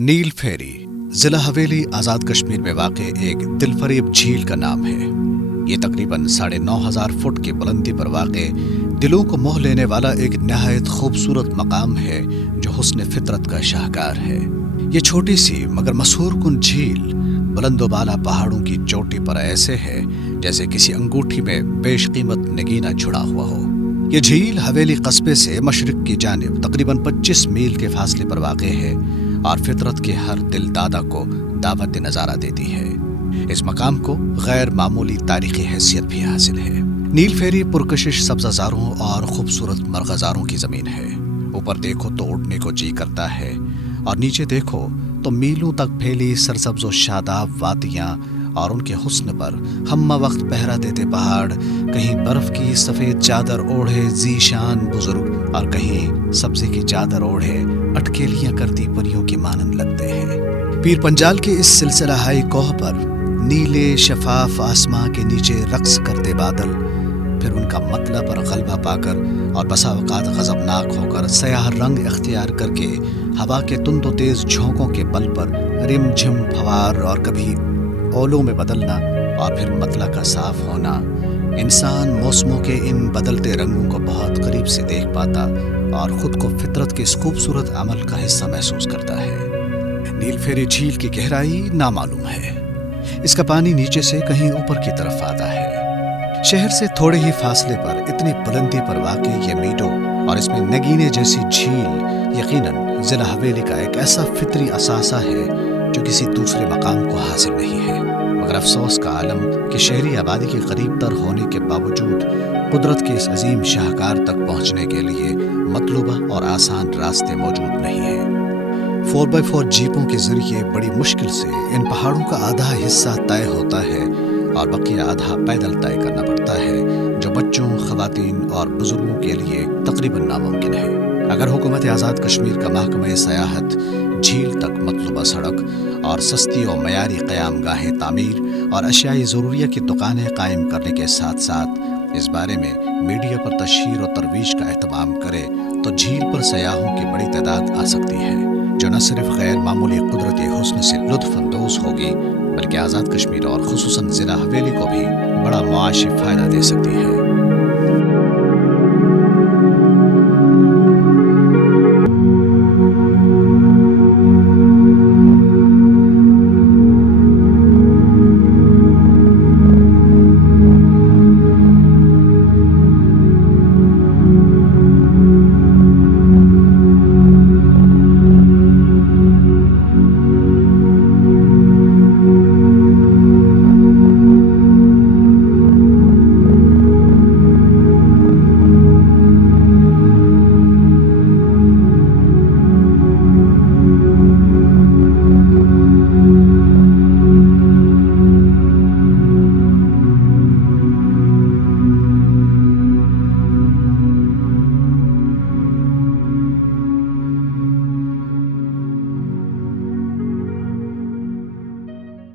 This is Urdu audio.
نیل فیری ضلع حویلی آزاد کشمیر میں واقع ایک دلفریب جھیل کا نام ہے۔ یہ تقریباً 9,500 فٹ کی بلندی پر واقع دلوں کو موہ لینے والا ایک نہایت خوبصورت مقام ہے جو حسن فطرت کا شاہکار ہے۔ یہ چھوٹی سی مگر مسحور کن جھیل بلند و بالا پہاڑوں کی چوٹی پر ایسے ہے جیسے کسی انگوٹھی میں بیش قیمت نگینہ چھڑا ہوا ہو۔ یہ جھیل حویلی قصبے سے مشرق کی جانب تقریباً 25 میل کے فاصلے پر واقع ہے اور فطرت کے ہر دل دادا کو دعوت نظارہ دیتی ہے۔ اس مقام کو غیر معمولی تاریخی حیثیت بھی حاصل ہے۔ نیل فیری پرکشش سبززاروں اور خوبصورت مرغزاروں کی زمین ہے۔ اوپر دیکھو تو اڑنے کو جی کرتا ہے اور نیچے دیکھو تو میلوں تک پھیلی سرسبز و شاداب وادیاں اور ان کے حسن پر ہمہ وقت پہرا دیتے پہاڑ، کہیں برف کی سفید چادر اوڑھے ذیشان بزرگ اور کہیں سبزے کی چادر اوڑھے اٹکیلیاں کرتی پریوں کی مانند لگتے ہیں۔ پیر پنجال کے اس سلسلہ ہائی کوہ پر نیلے شفاف آسماں کے نیچے رقص کرتے بادل پھر ان کا مطلب پر غلبہ پا کر اور بسا اوقات غضبناک ہو کر سیاہ رنگ اختیار کر کے ہوا کے تند و تیز جھونکوں کے بل پر رم جھم پھوار اور کبھی اولوں میں بدلنا اور پھر مطلع کا صاف ہونا، انسان موسموں کے ان بدلتے رنگوں کو بہت قریب سے دیکھ پاتا اور خود کو فطرت کے اس خوبصورت عمل کا حصہ محسوس کرتا ہے۔ نیل فیری جھیل کی گہرائی نامعلوم ہے۔ اس کا پانی نیچے سے کہیں اوپر کی طرف آتا ہے۔ شہر سے تھوڑے ہی فاصلے پر اتنی بلندی پر واقع یہ میڈو اور اس میں نگینے جیسی جھیل یقیناً ضلع حویلی کا ایک ایسا فطری اثاثہ ہے جو کسی دوسرے مقام کو حاصل نہیں ہے، مگر افسوس کا عالم کہ شہری آبادی کے قریب تر ہونے کے باوجود قدرت کے اس عظیم شاہکار تک پہنچنے کے لیے مطلوبہ اور آسان راستے موجود نہیں ہیں۔ 4x4 جیپوں کے ذریعے بڑی مشکل سے ان پہاڑوں کا آدھا حصہ طے ہوتا ہے اور بقیہ آدھا پیدل طے کرنا پڑتا ہے، جو بچوں، خواتین اور بزرگوں کے لیے تقریباً ناممکن ہے۔ اگر حکومت آزاد کشمیر کا محکمہ سیاحت جھیل تک مطلوبہ سڑک اور سستی و معیاری قیام گاہیں تعمیر اور اشیائی ضروریہ کی دکانیں قائم کرنے کے ساتھ ساتھ اس بارے میں میڈیا پر تشہیر و ترویج کا اہتمام کرے تو جھیل پر سیاحوں کی بڑی تعداد آ سکتی ہے، جو نہ صرف غیر معمولی قدرتی حسن سے لطف اندوز ہوگی بلکہ آزاد کشمیر اور خصوصاً ضلع حویلی کو بھی بڑا معاشی فائدہ دے سکتی ہے۔